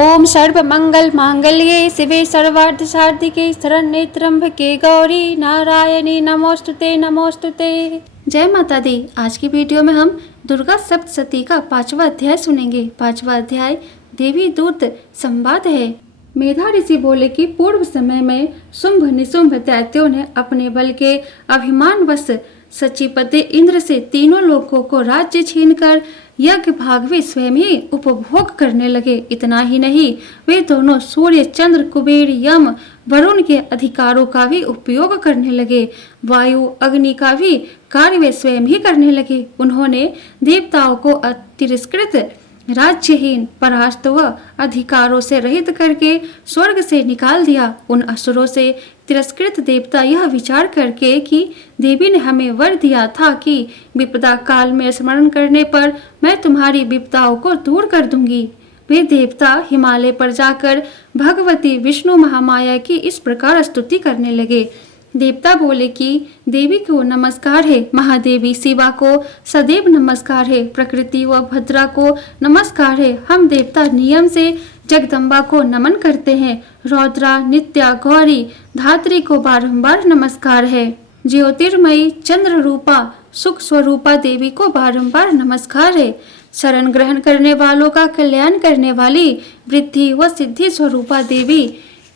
ओम सर्वमंगल मांगल्ये शिवे सर्वार्थ साधिके शरण्ये त्र्यंबके गौरी नारायणी नमोस्तुते नमोस्तुते। जय माता दी। आज की वीडियो में हम दुर्गा सप्तशती का 5वां अध्याय सुनेंगे। 5वां अध्याय देवी दूत संवाद है। मेधा ऋषि बोले कि पूर्व समय में शुंभ निशुंभ दैत्यों ने अपने बल के अभिमानवश सचिपति इंद्र से तीनों लोकों को राज्य छीनकर यज्ञ भाग वे स्वयं ही उपभोग करने लगे। इतना ही नहीं, वे दोनों सूर्य चंद्र कुबेर यम वरुण के अधिकारों का भी उपयोग करने लगे। वायु अग्नि का भी कार्य वे स्वयं ही करने लगे। उन्होंने देवताओं को तिरस्कृत राज्यहीन परास्त व अधिकारों से रहित करके स्वर्ग से निकाल दिया। उन असुरों से तिरस्कृत देवता यह विचार करके कि देवी ने हमें वर दिया था कि विपदा काल में स्मरण करने पर मैं तुम्हारी विपदाओं को दूर कर दूंगी। वे देवता हिमालय पर जाकर भगवती विष्णु महामाया की इस प्रकार स्तुति करने लगे। देवता बोले कि देवी को नमस्कार है, महादेवी शिवा को सदैव नमस्कार है, प्रकृति व भद्रा को नमस्कार है। हम देवता नियम से जगदम्बा को नमन करते हैं। रौद्रा नित्या गौरी धात्री को बारंबार नमस्कार है। ज्योतिर्मयी चंद्र रूपा सुख स्वरूपा देवी को बारंबार नमस्कार है। शरण ग्रहण करने वालों का कल्याण करने वाली वृद्धि व सिद्धि स्वरूपा देवी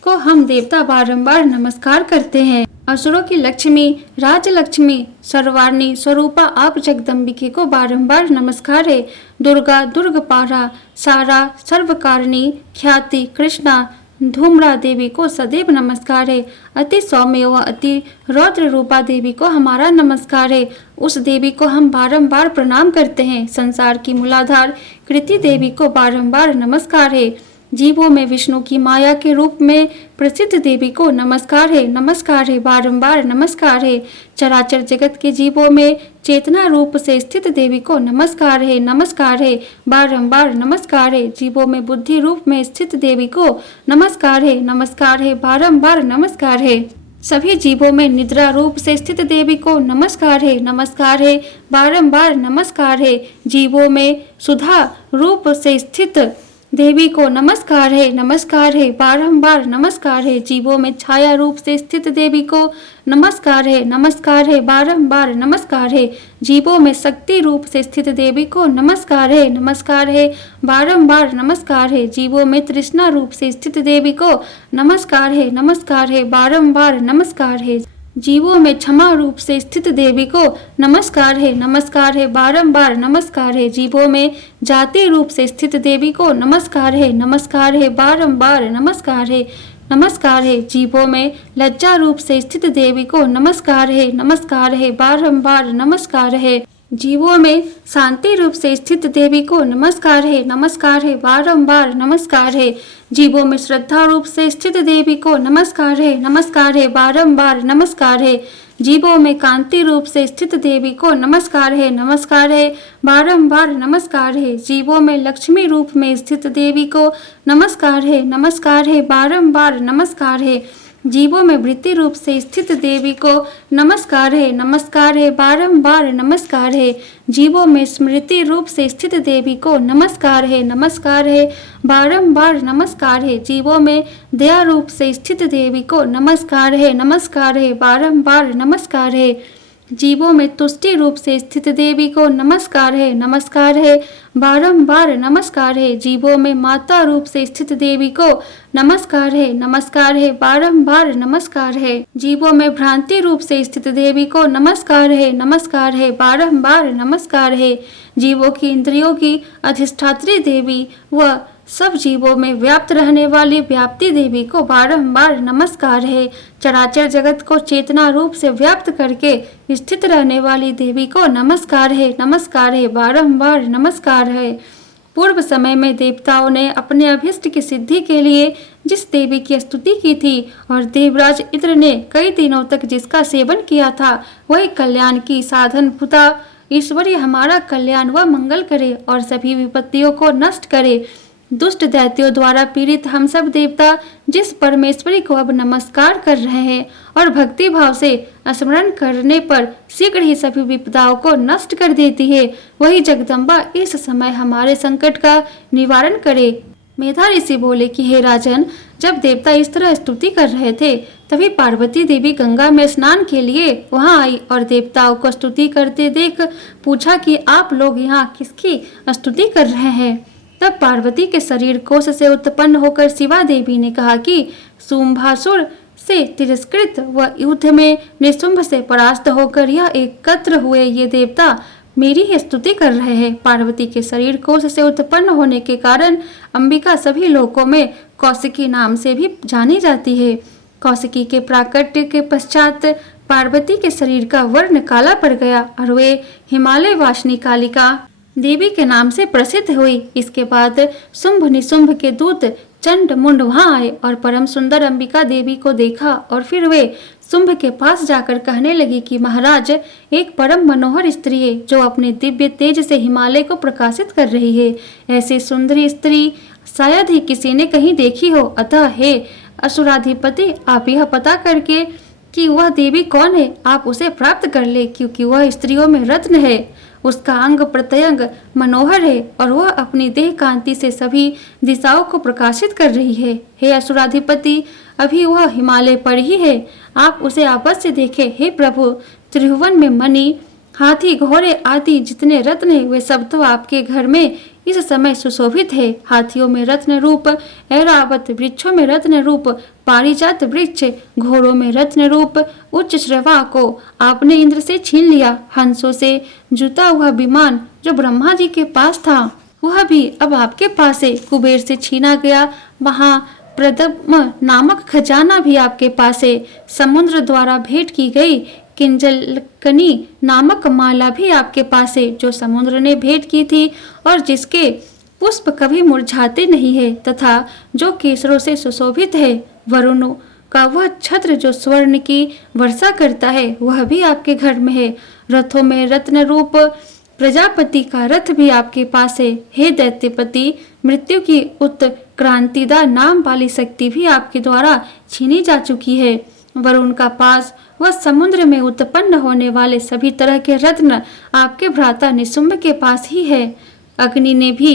को हम देवता बारंबार नमस्कार करते हैं। असुरों की लक्ष्मी राजलक्ष्मी सर्वाणी स्वरूपा आप जगदम्बिके को बारंबार नमस्कार है। दुर्गा दुर्गपारा सारा सर्वकारिणी ख्याति कृष्णा धूम्रा देवी को सदैव नमस्कार है। अति सौम्य व अति रौद्र रूपा देवी को हमारा नमस्कार है। उस देवी को हम बारंबार प्रणाम करते हैं। संसार की मूलाधार कृति देवी को बारंबार नमस्कार है। जीवों में विष्णु की माया के रूप में प्रसिद्ध देवी को नमस्कार है, बारंबार नमस्कार है। चराचर जगत के जीवों में चेतना रूप से स्थित देवी को नमस्कार है, बारंबार नमस्कार है। जीवों में बुद्धि रूप में स्थित देवी को नमस्कार है, बारंबार नमस्कार है। सभी जीवों में निद्रा रूप से स्थित देवी को नमस्कार है, बारंबार नमस्कार है। जीवों में सुधा रूप से स्थित देवी को नमस्कार है, बारंबार नमस्कार है। जीवों में छाया रूप से स्थित देवी को नमस्कार है, बारंबार नमस्कार है। जीवों में शक्ति रूप से स्थित देवी को नमस्कार है, बारंबार नमस्कार है। जीवों में तृष्णा रूप से स्थित देवी को नमस्कार है, बारंबार नमस्कार है। जीवों में क्षमा रूप से स्थित देवी को नमस्कार है, बारंबार नमस्कार है। जीवों में जाति रूप से स्थित देवी को नमस्कार है, बारंबार नमस्कार है। जीवों में लज्जा रूप से स्थित देवी को नमस्कार है, बारंबार नमस्कार है। जीवों में शांति रूप से स्थित देवी को नमस्कार है, बारंबार नमस्कार है। जीवों में श्रद्धा रूप से स्थित देवी को नमस्कार है, बारंबार नमस्कार है। जीवों में कांति रूप से स्थित देवी को नमस्कार है, बारंबार नमस्कार है। जीवों में लक्ष्मी रूप में स्थित देवी को नमस्कार है, बारंबार नमस्कार है। जीवों में वृत्ति रूप से स्थित देवी को नमस्कार है, बारंबार नमस्कार है। जीवों में स्मृति रूप से स्थित देवी को नमस्कार है, बारंबार नमस्कार है। जीवों में दया रूप से स्थित देवी को नमस्कार है, बारंबार नमस्कार है। जीवों में तुष्टि रूप से स्थित देवी को नमस्कार है, बारंबार नमस्कार है। जीवों में माता रूप से स्थित देवी को नमस्कार है, बारंबार नमस्कार है। जीवों में भ्रांति रूप से स्थित देवी को नमस्कार है, बारंबार नमस्कार है। जीवों की इंद्रियों की अधिष्ठात्री देवी व सब जीवों में व्याप्त रहने वाली व्याप्ति देवी को बारंबार नमस्कार है। चराचर जगत को चेतना रूप से व्याप्त करके स्थित रहने वाली देवी को नमस्कार है, बारंबार नमस्कार है। पूर्व समय में देवताओं ने अपने अभिष्ट की सिद्धि के लिए जिस देवी की स्तुति की थी और देवराज इंद्र ने कई दिनों तक जिसका सेवन किया था, वही कल्याण की साधन भूता ईश्वरी हमारा कल्याण व मंगल करे और सभी विपत्तियों को नष्ट करे। दुष्ट दैत्यों द्वारा पीड़ित हम सब देवता जिस परमेश्वरी को अब नमस्कार कर रहे हैं और भक्ति भाव से स्मरण करने पर शीघ्र ही सभी विपदाओं को नष्ट कर देती है, वही जगदम्बा इस समय हमारे संकट का निवारण करे। मेधा ऋषि बोले कि हे राजन, जब देवता इस तरह स्तुति कर रहे थे तभी पार्वती देवी गंगा में स्नान के लिए वहां आई और देवताओं को स्तुति करते देख पूछा कि आप लोग यहाँ किसकी स्तुति कर रहे हैं। तब पार्वती के शरीर कोश से उत्पन्न होकर शिवा देवी ने कहा कि शुंभासुर से तिरस्कृत व युद्ध में निशुंभ से परास्त होकर यह एकत्र हुए ये देवता मेरी ही स्तुति कर रहे हैं। पार्वती के शरीर कोश से उत्पन्न होने के कारण अंबिका सभी लोकों में कौशिकी नाम से भी जानी जाती है। कौशिकी के प्राकट्य के पश्चात पार्वती के शरीर का वर्ण काला पड़ गया और वे हिमालय वासिनी कालिका देवी के नाम से प्रसिद्ध हुई। इसके बाद शुंभ निशुंभ के दूत चंड मुंड वहां आए और परम सुंदर अंबिका देवी को देखा और फिर वे शुंभ के पास जाकर कहने लगी कि महाराज, एक परम मनोहर स्त्री है जो अपने दिव्य तेज से हिमालय को प्रकाशित कर रही है। ऐसी सुंदरी स्त्री शायद ही किसी ने कहीं देखी हो। अतः हे असुराधिपति, आप यह पता करके कि वह देवी कौन है आप उसे प्राप्त कर ले, क्योंकि वह स्त्रियों में रत्न है। उसका अंग प्रत्यंग मनोहर है और वह अपनी देह कांति से सभी दिशाओं को प्रकाशित कर रही है। हे असुराधिपति, अभी वह हिमालय पर ही है, आप उसे आपस से देखें। हे प्रभु, त्रिभुवन में मणि, हाथी, घोड़े आदि जितने रत्न है वे सब तो आपके घर में इस समय सुशोभित है। हाथियों में रत्न रूप ऐरावत, वृक्षों में रत्न रूप पारिजात वृक्ष, घोड़ों में रत्न रूप उच्च श्रवा को आपने इंद्र से छीन लिया। हंसों से जुता हुआ विमान जो ब्रह्मा जी के पास था वह भी अब आपके पास है। कुबेर से छीना गया महाप्रदम नामक खजाना भी आपके पास है। समुद्र द्वारा भेंट की गई किंजलकनी नामक माला भी आपके पास है जो समुद्र ने भेंट की थी और जिसके पुष्प कभी मुरझाते नहीं है तथा जो केसरों से सुशोभित है। वरुण का वह छत्र जो स्वर्ण की वर्षा करता है वह भी आपके घर में है। रथों में रत्न रूप प्रजापति का रथ भी आपके पास है। हे दैत्यपति, मृत्यु की उत्क्रांतिदा नाम वाली शक्ति भी आपके द्वारा छीनी जा चुकी है। वरुण का पास वह समुद्र में उत्पन्न होने वाले सभी तरह के रत्न आपके भ्राता निशुंभ के पास ही है। अग्नि ने भी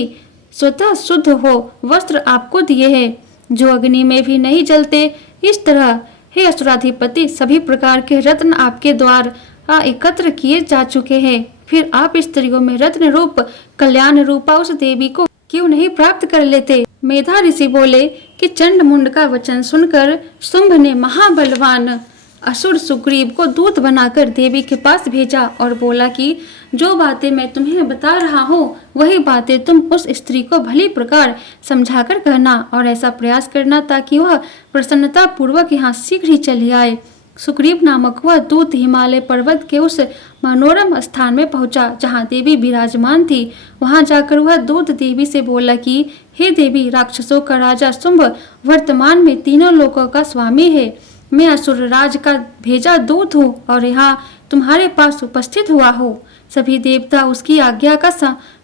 स्वतः शुद्ध हो वस्त्र आपको दिए हैं जो अग्नि में भी नहीं जलते। इस तरह हे असुराधिपति, सभी प्रकार के रत्न आपके द्वारा एकत्र किए जा चुके हैं। फिर आप स्त्रियों में रत्न रूप कल्याण रूपा उस देवी को क्यों नहीं प्राप्त कर लेते। मेधा ऋषि बोले कि चंड मुंड का वचन सुनकर शुंभ ने महाबलवान असुर सुग्रीव को दूत बनाकर देवी के पास भेजा और बोला कि जो बातें मैं तुम्हें बता रहा हूँ वही बातें तुम उस स्त्री को भली प्रकार समझाकर कहना और ऐसा प्रयास करना ताकि वह प्रसन्नता पूर्वक यहाँ शीघ्र ही चली आए। सुग्रीव नामक वह दूत हिमालय पर्वत के उस मनोरम स्थान में पहुंचा जहाँ देवी विराजमान थी। वहां जाकर वह दूत देवी से बोला कि हे देवी, राक्षसों का राजा शुंभ वर्तमान में तीनों लोकों का स्वामी है। मैं असुर राज का भेजा दूत हूँ और यहाँ तुम्हारे पास उपस्थित हुआ हूँ। सभी देवता उसकी आज्ञा का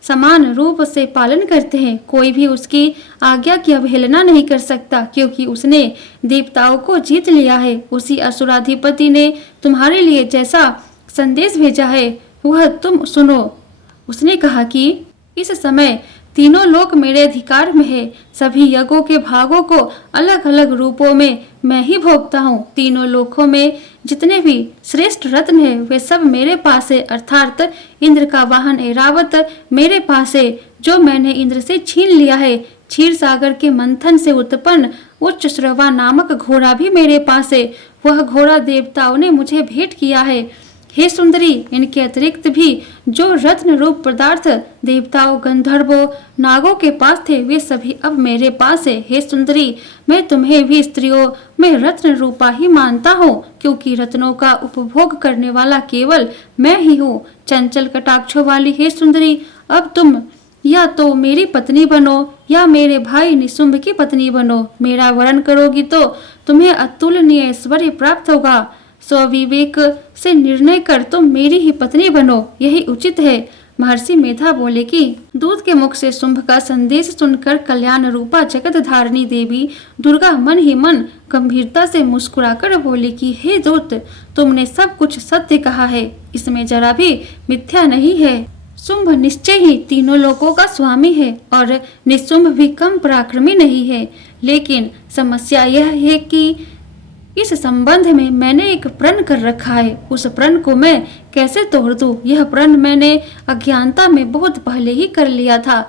समान रूप से पालन करते हैं। कोई भी उसकी आज्ञा की अवहेलना नहीं कर सकता क्योंकि उसने देवताओं को जीत लिया है। उसी असुराधिपति ने तुम्हारे लिए जैसा संदेश भेजा है वह तुम सुनो। उसने कहा कि इस समय तीनों लोक मेरे अधिकार में है। सभी यज्ञों के भागों को अलग अलग रूपों में मैं ही भोगता हूँ। तीनों लोकों में जितने भी श्रेष्ठ रत्न है वे सब मेरे पास है, अर्थात इंद्र का वाहन ऐरावत मेरे पास है जो मैंने इंद्र से छीन लिया है। क्षीर सागर के मंथन से उत्पन्न उच्च श्रवा नामक घोड़ा भी मेरे पास है। वह घोड़ा देवताओं ने मुझे भेंट किया है। हे सुंदरी, इनके अतिरिक्त भी जो रत्न रूप पदार्थ देवताओं, गंधर्वों, नागों के पास थे वे सभी अब मेरे पास है। हे सुंदरी, मैं तुम्हें भी स्त्रियों में रत्न रूपा ही मानता हूँ क्योंकि रत्नों का उपभोग करने वाला केवल मैं ही हूँ। चंचल कटाक्षों वाली हे सुंदरी, अब तुम या तो मेरी पत्नी बनो या मेरे भाई निशुंभ की पत्नी बनो। मेरा वरण करोगी तो तुम्हें अतुलनीय ऐश्वर्य प्राप्त होगा। स्वविवेक से निर्णय कर तुम मेरी ही पत्नी बनो, यही उचित है। महर्षि मेधा बोले कि दूत के मुख से शुंभ का संदेश सुनकर कल्याण रूपा जगत धारिणी देवी दुर्गा मन ही मन गंभीरता से मुस्कुराकर बोली कि हे दूत, तुमने सब कुछ सत्य कहा है, इसमें जरा भी मिथ्या नहीं है। शुंभ निश्चय ही तीनों लोकों का स्वामी है और निशुंभ भी कम पराक्रमी नहीं है। लेकिन समस्या यह है कि इस संबंध में मैंने एक प्रण कर रखा है। उस प्रण को मैं कैसे तोड़ दूं? यह प्रण मैंने अज्ञानता में बहुत पहले ही कर लिया था।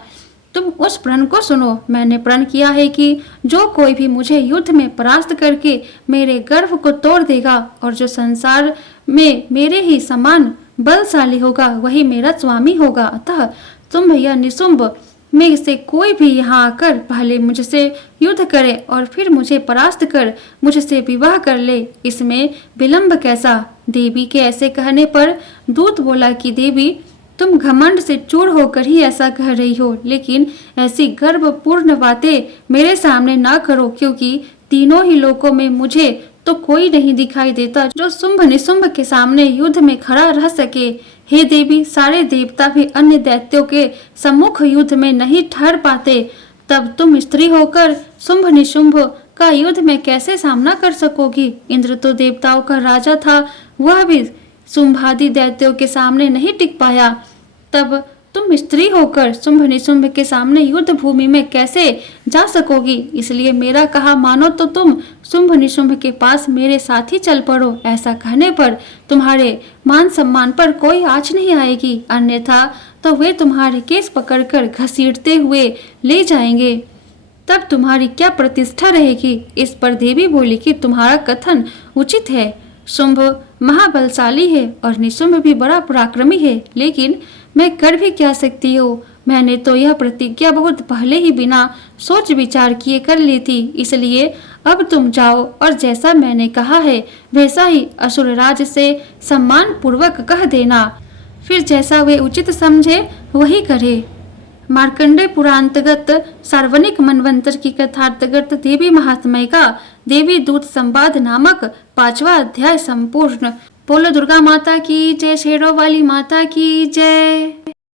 तुम उस प्रण को सुनो। मैंने प्रण किया है कि जो कोई भी मुझे युद्ध में परास्त करके मेरे गर्व को तोड़ देगा और जो संसार में मेरे ही समान बलशाली होगा वही मेरा स्वामी होगा। अतः तुम या निशुंभ में से कोई भी यहाँ आकर पहले मुझसे युद्ध करे और फिर मुझे परास्त कर मुझसे विवाह कर ले। इसमें विलंब कैसा? देवी के ऐसे कहने पर दूत बोला कि देवी, तुम घमंड से चूर होकर ही ऐसा कह रही हो, लेकिन ऐसी गर्वपूर्ण बातें मेरे सामने ना करो, क्योंकि तीनों ही लोकों में मुझे तो कोई नहीं दिखाई देता जो शुंभ निशुंभ के सामने युद्ध में खड़ा रह सके। हे देवी, सारे देवता भी अन्य दैत्यों के सम्मुख युद्ध में नहीं ठहर पाते, तब तुम स्त्री होकर शुंभ निशुंभ का युद्ध में कैसे सामना कर सकोगी? इंद्र तो देवताओं का राजा था, वह भी शुंभादि दैत्यों के सामने नहीं टिक पाया, तब तुम स्त्री होकर शुंभ निशुंभ के सामने युद्ध भूमि में कैसे जा सकोगी? इसलिए मेरा कहा मानो तो तुम शुंभ निशुंभ के पास मेरे साथ ही चल पड़ो। ऐसा कहने पर तुम्हारे मान सम्मान पर कोई आँच नहीं आएगी, अन्यथा तो वे तुम्हारे केस पकड़कर घसीटते हुए ले जाएंगे, तब तुम्हारी क्या प्रतिष्ठा रहेगी? इस पर देवी बोली कि तुम्हारा कथन उचित है। शुंभ महाबलशाली है और निशुंभ भी बड़ा पराक्रमी है, लेकिन मैं कर भी क्या सकती हूँ? मैंने तो यह प्रतिज्ञा बहुत पहले ही बिना सोच विचार किए कर ली थी। इसलिए अब तुम जाओ और जैसा मैंने कहा है वैसा ही असुरराज से सम्मान पूर्वक कह देना, फिर जैसा वे उचित समझे वही करे। मार्कंडेय पुरांतगत सार्वनिक मनवंतर की कथार्थगत देवी महात्म्य का देवी दूत संवाद नामक 5वां अध्याय संपूर्ण। बोलो दुर्गा माता की जय, शेरों वाली माता की जय।